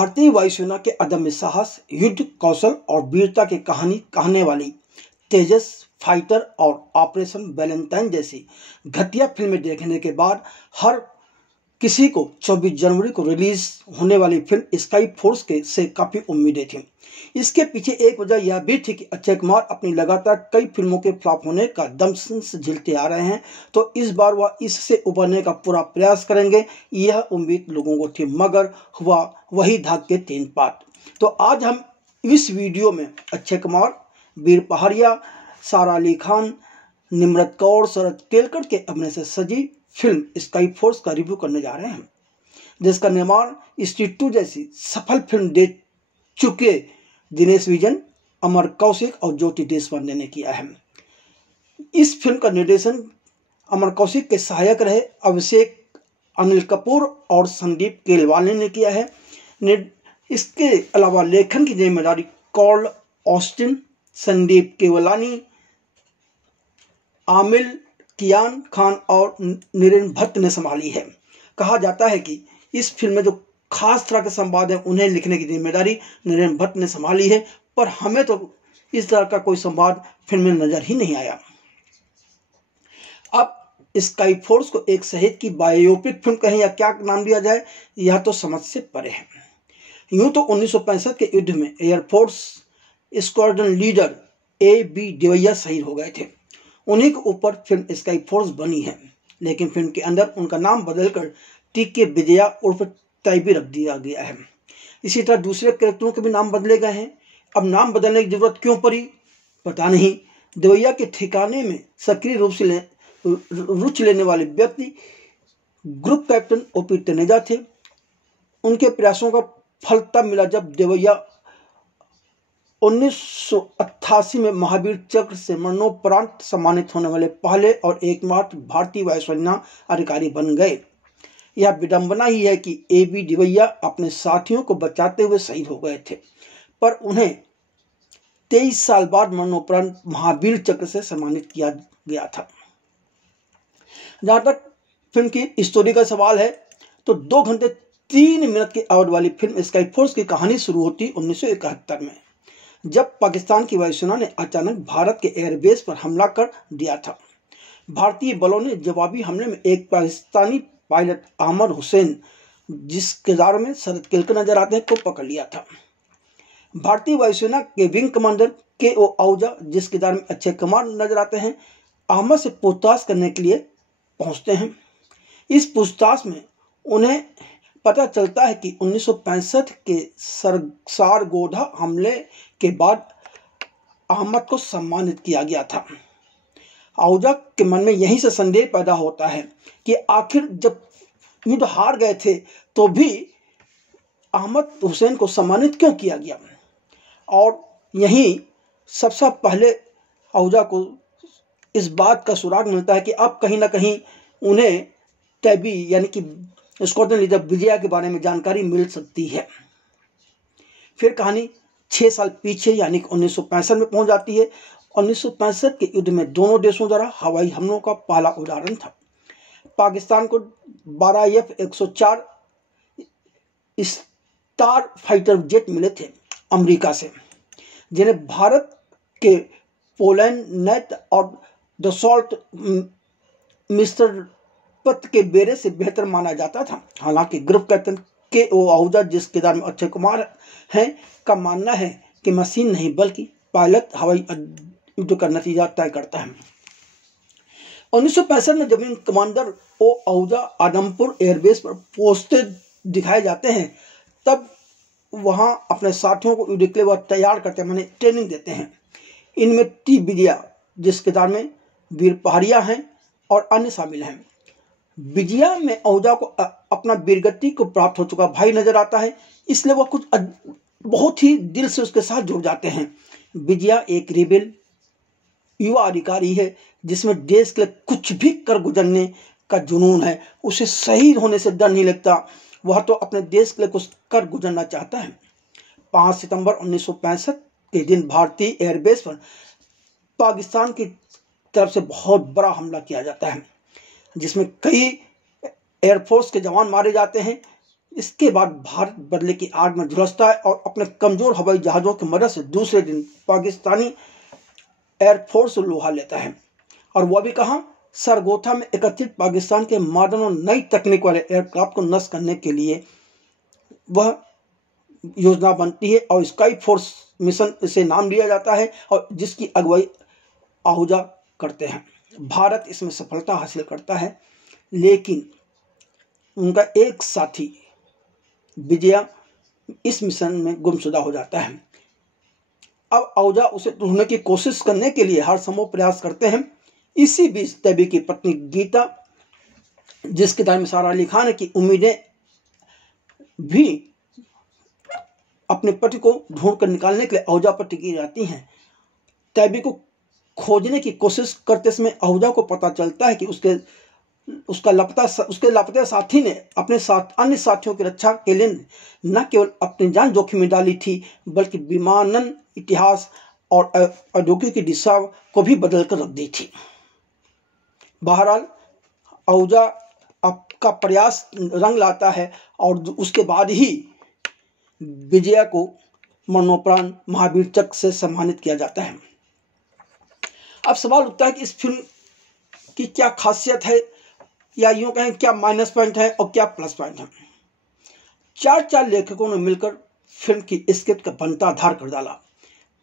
भारतीय वायुसेना के अदम्य साहस, युद्ध कौशल और वीरता की कहानी कहने वाली तेजस फाइटर और ऑपरेशन वैलेंटाइन जैसी घटिया फिल्में देखने के बाद हर किसी को 24 जनवरी को रिलीज होने वाली फिल्म स्काई फोर्स के से काफ़ी उम्मीदें थीं। इसके पीछे एक वजह यह भी थी कि अक्षय कुमार अपनी लगातार कई फिल्मों के फ्लॉप होने का दमन झेलते आ रहे हैं, तो इस बार वह इससे उबरने का पूरा प्रयास करेंगे, यह उम्मीद लोगों को थी, मगर हुआ वही धाक के 3 पात। तो आज हम इस वीडियो में अक्षय कुमार, वीर पहाड़िया, सारा अली खान, निम्रत कौर, शरद केलकर के अभिनय से सजी फिल्म स्काई फोर्स का रिव्यू करने जा रहे हैं, जिसका निर्माण स्ट्रीट 2 जैसी सफल फिल्म दे चुके दिनेश विजन, अमर कौशिक और ज्योति देशपांडे ने किया है। इस फिल्म का निर्देशन अमर कौशिक के सहायक रहे अभिषेक अनिल कपूर और संदीप केलवानी ने किया है। इसके अलावा लेखन की जिम्मेदारी कॉर्ल ऑस्टिन, संदीप केवलानी, आमिर कियान खान और नीरेन भट्ट ने संभाली है। कहा जाता है कि इस फिल्म में जो खास तरह के संवाद हैं उन्हें लिखने की जिम्मेदारी नीरेन भट्ट ने संभाली है, पर हमें तो इस तरह का कोई संवाद फिल्म में नजर ही नहीं आया। अब स्काई फोर्स को एक शहीद की बायोपिक फिल्म कहें या क्या नाम दिया जाए, यह तो समझ से परे है। यूं तो 1965 के युद्ध में air force squadron leader A.B. Devaiah शहीद हो गए थे। उन्हीं के ऊपर फिल्म स्काई फोर्स बनी है, लेकिन फिल्म के अंदर उनका नाम बदलकर टी.के. विजया उर्फ टाइबी रख दिया गया है। इसी तरह दूसरे कैरेक्टरों के भी नाम बदले गए हैं। अब नाम बदलने की जरूरत क्यों पड़ी पता नहीं। देवैया के ठिकाने में सक्रिय रूप से रुचि लेने वाले व्यक्ति ग्रुप कैप्टन O.P. तनेजा थे। उनके प्रयासों का फल तब मिला जब देवैया 1988 में महावीर चक्र से मरणोपरांत सम्मानित होने वाले पहले और एकमात्र भारतीय वायुसेना अधिकारी बन गए। यह विडंबना ही है कि A.B. देवैया अपने साथियों को बचाते हुए शहीद हो गए थे, पर उन्हें 23 साल बाद मरणोपरांत महावीर चक्र से सम्मानित किया गया था। जहां तक फिल्म की स्टोरी का सवाल है, तो 2 घंटे 3 मिनट की अवधि वाली फिल्म स्काई फोर्स की कहानी शुरू होती 1971 में, जब पाकिस्तान की वायुसेना ने अचानक भारत के एयरबेस पर हमला कर दिया था। भारतीय बलों ने जवाबी हमले में एक पाकिस्तानी पायलट अहमद हुसैन, जिसके किरदार में शरद केलकर नजर आते हैं, को पकड़ लिया था। भारतीय वायुसेना के विंग कमांडर K.O. आहूजा, जिसके किरदार में अक्षय कुमार नजर आते हैं, अहमद से पूछताछ करने के लिए पहुंचते हैं। इस पूछताछ में उन्हें पता चलता है कि 1965 के सरगोधा हमले के बाद अहमद को सम्मानित किया गया था। आहूजा के मन में यहीं से संदेह पैदा होता है कि आखिर जब युद्ध हार गए थे तो भी अहमद हुसैन को सम्मानित क्यों किया गया, और यहीं सबसे पहले आहूजा को इस बात का सुराग मिलता है कि अब कहीं ना कहीं उन्हें टैबी यानी कि स्क्वाड्रन लीडर विजया के बारे में जानकारी मिल सकती है। फिर कहानी 6 साल पीछे यानी कि 1965 में पहुंच जाती है। 1965 के युद्ध में दोनों देशों द्वारा हवाई हमलों का पहला उदाहरण था। पाकिस्तान को 12 F-104 स्टार फाइटर जेट मिले थे अमेरिका से, जिन्हें भारत के पोलैंड नेट और दसॉल्ट मिस्टर पथ के बेरे से बेहतर माना जाता था। हालांकि ग्रुप कैप्टन K.O. आहूजा, जिसके किरदार में अक्षय कुमार हैं, का मानना है कि मशीन नहीं बल्कि पायलट हवाई युद्ध का नतीजा तय करता है। 1965 में जब commander O. Ahuja Adampur airbase पर पोस्टेड दिखाए जाते हैं, तब वहां अपने साथियों को युद्ध के लिए वह तैयार करते हैं, माने ट्रेनिंग देते हैं। इनमें T. विजया, जिसके किरदार में वीर पहाड़िया हैं, और अन्य शामिल हैं। विजया में आहूजा को अपना वीरगति को प्राप्त हो चुका भाई नजर आता है, इसलिए वह कुछ बहुत ही दिल से उसके साथ जुड़ जाते हैं। विजया एक रिबेल युवा अधिकारी है, जिसमें देश के लिए कुछ भी कर गुजरने का जुनून है। उसे शहीद होने से डर नहीं लगता, वह तो अपने देश के लिए कुछ कर गुजरना चाहता है। 5 सितंबर 1965 के दिन भारतीय एयरबेस पर पाकिस्तान की तरफ से बहुत बड़ा हमला किया जाता है, जिसमें कई एयरफोर्स के जवान मारे जाते हैं। इसके बाद भारत बदले की आग में झुलसता है और अपने कमजोर हवाई जहाज़ों की मदद से दूसरे दिन पाकिस्तानी एयरफोर्स लोहा लेता है। और वह भी कहाँ, सरगोथा में एकत्रित पाकिस्तान के मॉडर्न और नई तकनीक वाले एयरक्राफ्ट को नष्ट करने के लिए वह योजना बनती है और स्काई फोर्स मिशन से नाम लिया जाता है और जिसकी अगुवाई आहूजा करते हैं। भारत इसमें सफलता हासिल करता है, लेकिन उनका एक साथी विजया इस मिशन में गुमशुदा हो जाता है। अब आहूजा उसे ढूंढने की कोशिश करने के लिए हर संभव प्रयास करते हैं। इसी बीच तैयबी की पत्नी गीता, जिसके बारे में सारा अली खान की उम्मीदें भी अपने पति को ढूंढ कर निकालने के लिए आहूजा पर टिकी जाती हैं। तैयबी को खोजने की कोशिश करते समय आहूजा को पता चलता है कि उसके लापता साथी ने अपने साथ अन्य साथियों की रक्षा के लिए न केवल अपनी जान जोखिम में डाली थी, बल्कि विमानन इतिहास और औद्योगिक की दिशा को भी बदल कर रख दी थी। बहरहाल आहूजा का प्रयास रंग लाता है और उसके बाद ही विजया को मरणोपरांत महावीर चक्र से सम्मानित किया जाता है। अब सवाल उठता है कि इस फिल्म की क्या खासियत है, या यूं कहें क्या माइनस पॉइंट है और क्या प्लस पॉइंट है। चार लेखकों ने मिलकर फिल्म की स्क्रिप्ट का बनता आधार कर डाला।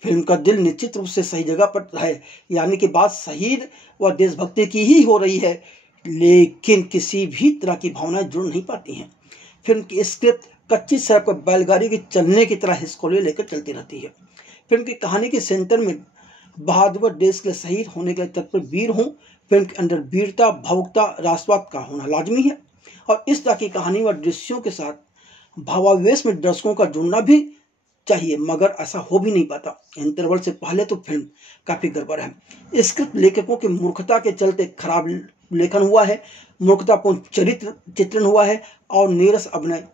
फिल्म का दिल निश्चित रूप से सही जगह पर है, यानी कि बात शहीद व देशभक्ति की ही हो रही है, लेकिन किसी भी तरह की भावनाएं जुड़ नहीं पाती हैं। फिल्म की स्क्रिप्ट कच्ची सड़क पर बैलगाड़ी के चलने की तरह हिसकोले लेकर चलती रहती है। फिल्म की कहानी के सेंटर में बहादुर देश के शहीद होने के तत्पर वीर हों। फिल्म के अंदर वीरता, भावुकता, राष्ट्रवाद का होना लाजमी है और इस तरह की कहानी व दृश्यों के साथ भावावेश में दर्शकों का जुड़ना भी चाहिए, मगर ऐसा हो भी नहीं पाता। इंटरवल से पहले तो फिल्म काफी गड़बड़ है। स्क्रिप्ट लेखकों की मूर्खता के चलते खराब लेखन हुआ है, मूर्खतापूर्ण चरित्र चित्रण हुआ है और नीरस अभिनय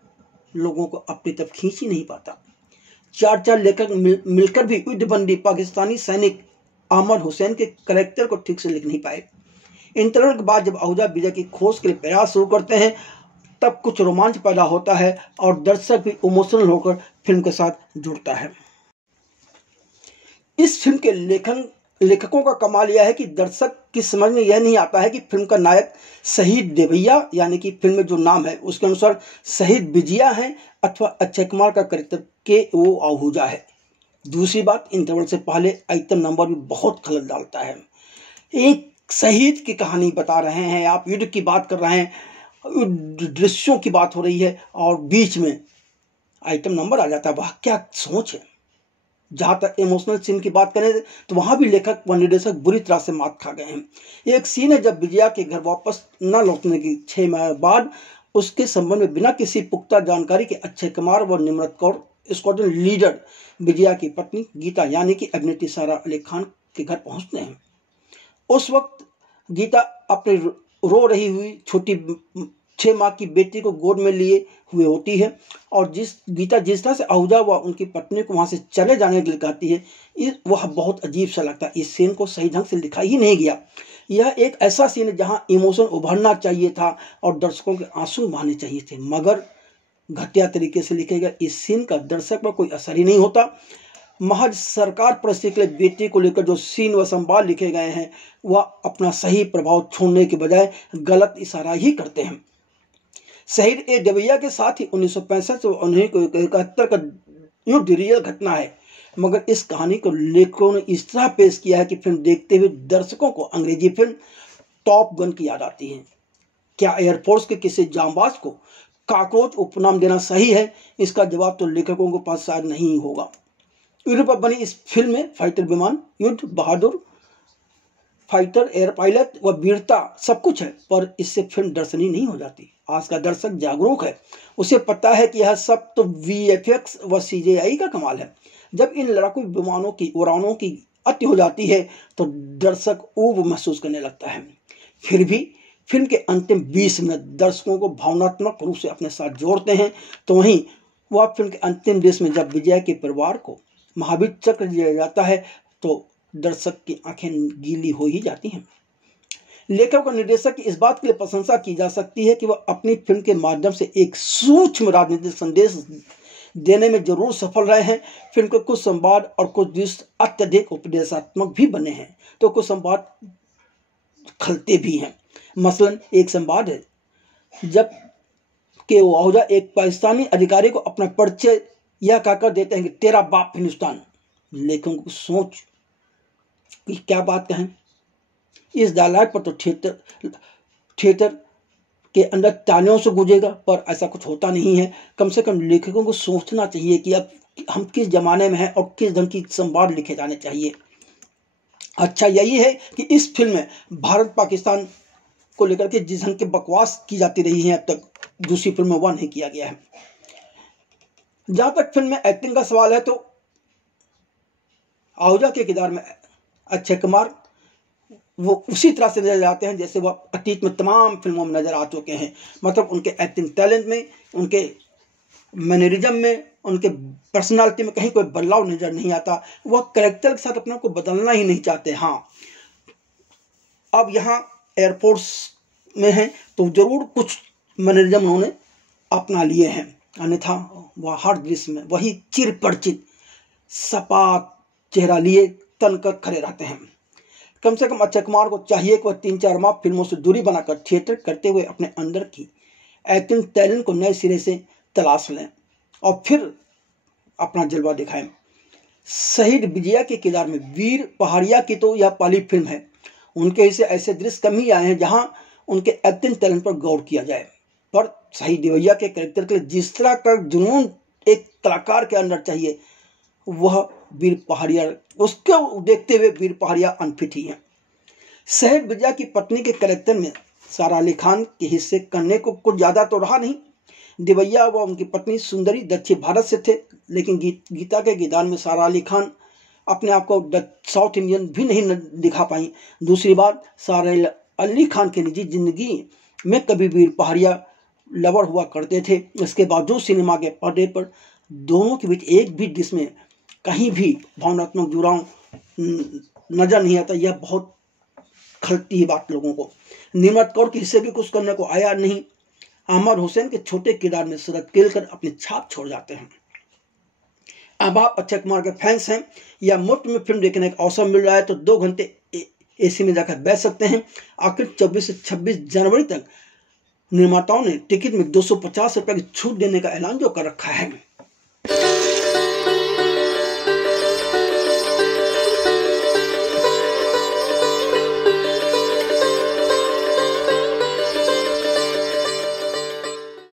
लोगों को अपनी तरफ खींच ही नहीं पाता। चार लेखक मिलकर भी युद्धबंदी पाकिस्तानी सैनिक अहमद हुसैन के कैरेक्टर को ठीक से लिख नहीं पाए। इंटरवल के बाद जब आहूजा विजय की खोज के लिए प्रयास शुरू करते हैं, तब कुछ रोमांच पैदा होता है और दर्शक भी इमोशनल होकर फिल्म के साथ जुड़ता है। इस फिल्म के लेखकों का कमाल यह है कि दर्शक की समझ में यह नहीं आता है कि फिल्म का नायक शहीद देवैया, यानी कि फिल्म में जो नाम है उसके अनुसार शहीद विजया है अथवा अक्षय कुमार का कैरेक्टर के वो आहूजा है। दूसरी बात, इंटरवल से पहले आइटम नंबर भी बहुत खलल डालता है। एक शहीद की कहानी बता रहे हैं आप, युद्ध की बात कर रहे हैं, दृश्यों की बात हो रही है और बीच में आइटम नंबर आ जाता है। वह क्या सोच है। जहां तक इमोशनल सीन की बात करें तो वहां भी लेखक व निर्देशक बुरी तरह से मात खा गए हैं। एक सीन है जब विजया के घर वापस न लौटने की 6 माह बाद उसके संबंध में बिना किसी पुख्ता जानकारी के अक्षय कुमार व निम्रत कौर स्क्वाड्रन लीडर विजया की पत्नी गीता यानी कि अभिनेत्री सारा अली खान के घर पहुंचते हैं। उस वक्त गीता अपने रो रही हुई छोटी 6 माह की बेटी को गोद में लिए हुए होती है और गीता जिस तरह से आहूजा व उनकी पत्नी को वहां से चले जाने के लिए कहती है, वह बहुत अजीब सा लगता है। इस सीन को सही ढंग से लिखा ही नहीं गया। यह एक ऐसा सीन है जहां इमोशन उभरना चाहिए था और दर्शकों के आंसू बहाने चाहिए थे, मगर घटिया तरीके से लिखे गए इस सीन का दर्शक पर कोई असर ही नहीं होता। महज सरकार परिस्थिति के लिए बेटी को लेकर जो सीन व संवाद लिखे गए हैं वह अपना सही प्रभाव छोड़ने के बजाय गलत इशारा ही करते हैं। शहीद ए देवैया के साथ ही 1965 से 1971 का युद्ध रियल घटना है, मगर इस कहानी को लेखकों ने इस तरह पेश किया है कि फिल्म देखते हुए दर्शकों को अंग्रेजी फिल्म टॉप गन की याद आती है। क्या एयरफोर्स के किसी जांबाज को कॉकरोच उपनाम देना सही है? इसका जवाब तो लेखकों के पास शायद नहीं होगा। यूरोप पर बनी इस फिल्म में फाइटर विमान, युद्ध, बहादुर फाइटर, एयर पायलट व वीरता सब कुछ है, पर इससे फिल्म दर्शनीय नहीं हो जाती। आज का दर्शक जागरूक है, उसे पता है कि यह सब तो VFX व CGI का कमाल है। जब इन लड़ाकू विमानों की उड़ानों की अति हो जाती है तो दर्शक ऊब महसूस करने लगता है। फिर भी फिल्म के अंतिम 20 मिनट दर्शकों को भावनात्मक रूप से अपने साथ जोड़ते हैं। तो वहीं वह फिल्म के अंतिम दृश्य में जब विजय के परिवार को महावीर चक्र दिया जाता है तो दर्शक की आंखें गीली हो ही जाती हैं। लेखक और निर्देशक की इस बात के लिए प्रशंसा की जा सकती है कि वह अपनी फिल्म के माध्यम से एक सूक्ष्म राजनीतिक संदेश देने में जरूर सफल रहे हैं। फिल्म के कुछ संवाद और कुछ दृश्य अत्यधिक उपदेशात्मक भी बने हैं, तो कुछ संवाद खलते भी हैं। मसलन एक संवाद है जब के आहूजा एक पाकिस्तानी अधिकारी को अपना परिचय यह कहकर देते हैं कि तेरा बाप हिंदुस्तान। लेखकों को सोच कि क्या बात कहें। इस डायलॉग पर तो थिएटर के अंदर तालियों से गूंजेगा, पर ऐसा कुछ होता नहीं है। कम से कम लेखकों को सोचना चाहिए कि अब हम किस जमाने में हैं और किस ढंग की संवाद लिखे जाने चाहिए। अच्छा यही है कि इस फिल्म में भारत पाकिस्तान को लेकर के जिस ढंग की बकवास की जाती रही है अब तक दूसरी फिल्म में वह नहीं किया गया है। जहां तक फिल्म में एक्टिंग का सवाल है तो आहूजा के किरदार में अक्षय कुमार वो उसी तरह से नजर आते हैं जैसे वह अतीत में तमाम फिल्मों में नजर आ चुके हैं। मतलब उनके एक्टिंग टैलेंट में, उनके मैनरिज्म में, उनके पर्सनालिटी में कहीं कोई बदलाव नजर नहीं आता। वह कैरेक्टर के साथ अपने को बदलना ही नहीं चाहते। हाँ, अब यहाँ एयरफोर्स में हैं तो जरूर कुछ मैनरिज्म उन्होंने अपना लिए हैं, अन्यथा वह हर दृश्य में वही चिर परिचित सपाट चेहरा लिए तन कर खड़े रहते हैं। कम से कम अक्षय कुमार को चाहिए कि वह 3-4 माह फिल्मों से दूरी बनाकर थिएटर करते हुए अपने अंदर की एक्टिंग टैलेंट को नए सिरे से तलाश लें और फिर अपना जलवा दिखाएं। शहीद विजया के किरदार में वीर पहाड़िया की तो यह पहली फिल्म है। उनके हिस्से ऐसे दृश्य कम ही आए हैं जहां उनके एक्टिंग टैलेंट पर गौर किया जाए, पर शहीद दिवैया के कैरेक्टर के लिए जिस तरह का जुनून एक कलाकार के अंदर चाहिए वह वीर पहाड़िया, उसको देखते हुए वीर पहाड़िया अनफिट ही है। शहीद विजया की पत्नी के कैरेक्टर में सारा अली खान के हिस्से करने को कुछ ज्यादा तो रहा नहीं। दिवैया व उनकी पत्नी सुंदरी दक्षिण भारत से थे, लेकिन गीता के किरदार में सारा अली खान अपने आप को साउथ इंडियन भी नहीं दिखा पाई। दूसरी बात, सारा अली खान की निजी जिंदगी में कभी वीर पहाड़िया लवर हुआ करते थे। इसके बावजूद सिनेमा के पर्दे पर दोनों के बीच एक भी दृश्य में कहीं भी भावनात्मक जुड़ाव नजर नहीं आता। यह बहुत खलती है बात लोगों को। निर्मत कौर के हिस्से भी कुछ करने को आया नहीं। अमर हुसैन के छोटे किरदार में शरद केलकर अपनी छाप छोड़ जाते हैं। अब आप अक्षय कुमार के फैंस हैं या मुफ्त में फिल्म देखने का अवसर मिल रहा है तो 2 घंटे एसी में जाकर बैठ सकते हैं। आखिर 24 से 26 जनवरी तक निर्माताओं ने टिकट में 250 रुपये की छूट देने का ऐलान जो कर रखा है।